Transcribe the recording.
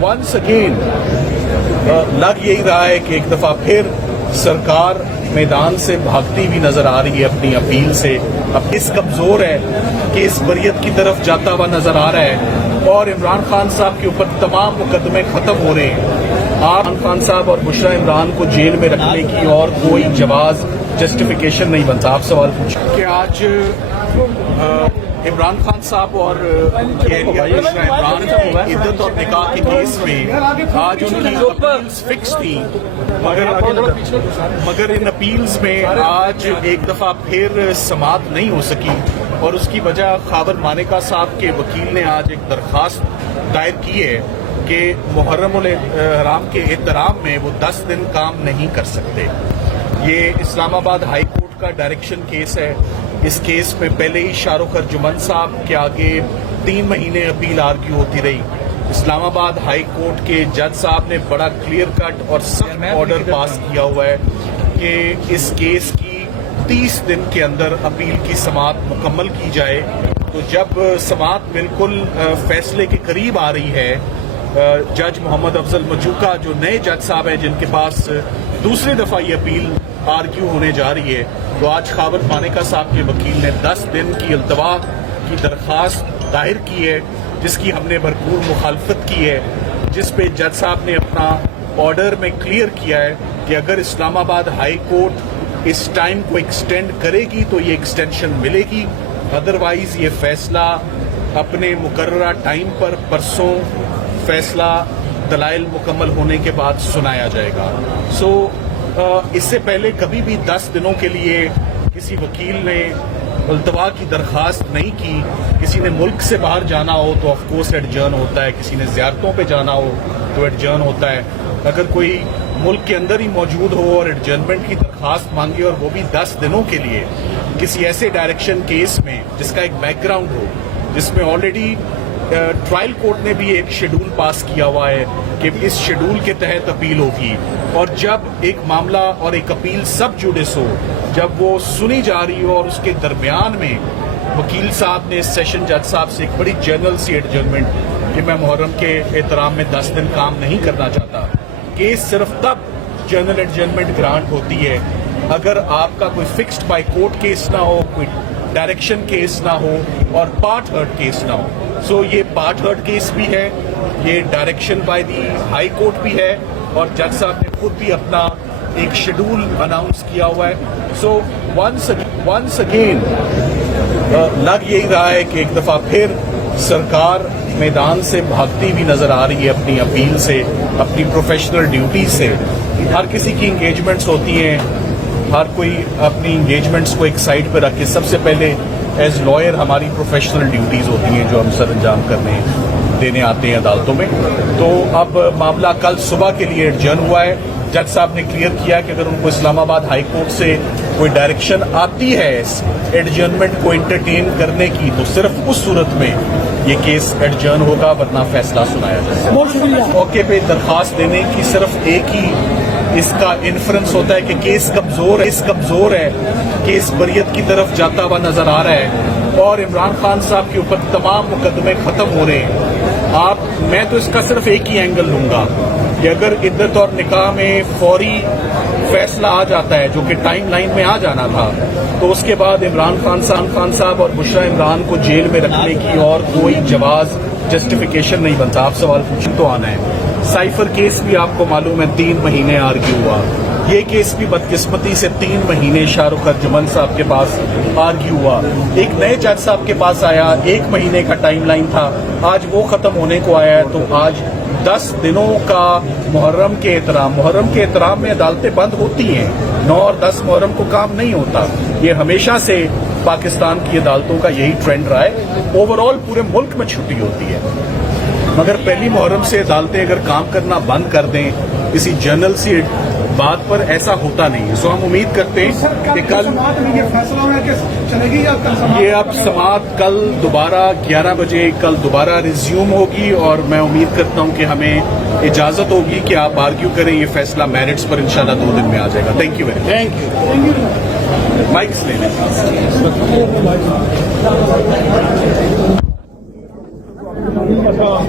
once again लग यही रहा है कि एक दफ़ा फिर सरकार मैदान से भागती हुई नजर आ रही है अपनी अपील से। अब इस कमज़ोर है कि इस बरियत की तरफ जाता हुआ नजर आ रहा है और इमरान खान साहब के ऊपर तमाम मुकदमे ख़त्म हो रहे हैं। आप इमरान खान साहब और बुशरा इमरान को जेल में रखने की और कोई जवाज़ जस्टिफिकेशन नहीं बनता। आप सवाल पूछें कि आज इमरान खान साहब और बुशरा इमरान की इद्दत और निकाह के केस में आज उनकी अपील्स फिक्स थी, मगर इन अपील्स में आज एक दफ़ा फिर समाअत नहीं हो सकी और उसकी वजह खावर मानेका साहब के वकील ने आज एक दरख्वास्त दायर की है कि मुहर्रम उल हराम के एहतराम में वो 10 दिन काम नहीं कर सकते। ये इस्लामाबाद हाई कोर्ट का डायरेक्शन केस है। इस केस में पहले ही शाहरुख अर्जुमन साहब के आगे 3 महीने अपील आर्ग्यू होती रही। इस्लामाबाद हाई कोर्ट के जज साहब ने बड़ा क्लियर कट और सख्त ऑर्डर पास किया हुआ है कि इस केस की 30 दिन के अंदर अपील की समाअत मुकम्मल की जाए। तो जब समाअत बिल्कुल फैसले के करीब आ रही है, जज मोहम्मद अफजल मजूका जो नए जज साहब हैं जिनके पास दूसरी दफ़ा ये अपील आर्ग्यू होने जा रही है, तो आज खावर मानेका साहब के वकील ने 10 दिन की इल्तवा की दरख्वास्त दायर की है, जिसकी हमने भरपूर मुखालफत की है, जिस पे जज साहब ने अपना ऑर्डर में क्लियर किया है कि अगर इस्लामाबाद हाई कोर्ट इस टाइम को एक्सटेंड करेगी तो ये एक्सटेंशन मिलेगी, अदरवाइज ये फैसला अपने मुकर्ररा टाइम पर परसों फैसला दलाइल मुकम्मल होने के बाद सुनाया जाएगा। इससे पहले कभी भी 10 दिनों के लिए किसी वकील ने इल्तवा की दरख्वास्त नहीं की। किसी ने मुल्क से बाहर जाना हो तो ऑफ कोर्स एडजर्न होता है, किसी ने ज़ियारतों पे जाना हो तो एडजर्न होता है। अगर कोई मुल्क के अंदर ही मौजूद हो और एडजर्नमेंट की दरख्वास्त मांगे और वो भी 10 दिनों के लिए किसी ऐसे डायरेक्शन केस में जिसका एक बैकग्राउंड हो, जिसमें ऑलरेडी ट्रायल कोर्ट ने भी एक शेड्यूल पास किया हुआ है कि इस शेड्यूल के तहत अपील होगी, और जब एक मामला और एक अपील सब जुडिस हो, जब वो सुनी जा रही हो और उसके दरमियान में वकील साहब ने सेशन जज साहब से एक बड़ी जनरल सी एडजर्नमेंट कि मैं मुहर्रम के एहतराम में 10 दिन काम नहीं करना चाहता। केस सिर्फ तब जनरल एडजर्नमेंट ग्रांट होती है अगर आपका कोई फिक्स्ड बाय कोर्ट केस ना हो, कोई डायरेक्शन केस ना हो और पार्ट हर्ट केस ना हो। सो ये पार्ट हर्ट केस भी है, ये direction by the high court भी है, और जज साहब ने खुद भी अपना एक शेड्यूल अनाउंस किया हुआ है। सो वंस अगेन लग यही रहा है कि एक दफ़ा फिर सरकार मैदान से भागती हुई नजर आ रही है अपनी अपील से, अपनी प्रोफेशनल ड्यूटी से। हर किसी की इंगेजमेंट्स होती हैं, हर कोई अपनी इंगेजमेंट्स को एक साइड पर रख के सबसे पहले एज लॉयर हमारी प्रोफेशनल ड्यूटीज़ होती हैं जो हम सर अंजाम करने देने आते हैं अदालतों में। तो अब मामला कल सुबह के लिए एडजर्न हुआ है। जज साहब ने क्लियर किया कि अगर उनको इस्लामाबाद हाई कोर्ट से कोई डायरेक्शन आती है एडजर्नमेंट को एंटरटेन करने की, तो सिर्फ उस सूरत में ये केस एडजर्न होगा, वरना फैसला सुनाया जाएगा। मौके पे दरखास्त देने की सिर्फ एक ही इसका इन्फ्रेंस होता है कि केस कमजोर है, केस बरियत की तरफ जाता हुआ नजर आ रहा है और इमरान खान साहब के ऊपर तमाम मुकदमे खत्म हो रहे हैं। मैं तो इसका सिर्फ एक ही एंगल लूंगा कि अगर इद्दत और निकाह में फौरी फैसला आ जाता है, जो कि टाइम लाइन में आ जाना था, तो उसके बाद इमरान खान साहब और बुशरा इमरान को जेल में रखने की और कोई जवाज़ जस्टिफिकेशन नहीं बनता। आप सवाल पूछें तो आना है। साइफर केस भी आपको मालूम है 3 महीने आर्ग्यू हुआ। ये केस भी बदकिस्मती से 3 महीने शाहरुख अर्जुमन साहब के पास आर्ग्यू हुआ। एक नए जज साहब के पास आया, 1 महीने का टाइम लाइन था, आज वो खत्म होने को आया है। तो आज 10 दिनों का मुहर्रम के एहतराम में अदालतें बंद होती हैं। 9 और 10 मुहर्रम को काम नहीं होता। ये हमेशा से पाकिस्तान की अदालतों का यही ट्रेंड रहा है। ओवरऑल पूरे मुल्क में छुट्टी होती है, मगर पहली मुहर्रम से अदालतें अगर काम करना बंद कर दें किसी जनरल सी बात पर, ऐसा होता नहीं है। सो हम उम्मीद करते हैं कि कल ये अब समाअत कल दोबारा 11 बजे कल दोबारा रिज्यूम होगी, और मैं उम्मीद करता हूं कि हमें इजाजत होगी कि आप आर्ग्यू करें। ये फैसला मेरिट्स पर इंशाल्लाह 2 दिन में आ जाएगा। Thank you very much. Thank you. Mics ले लें। अच्छा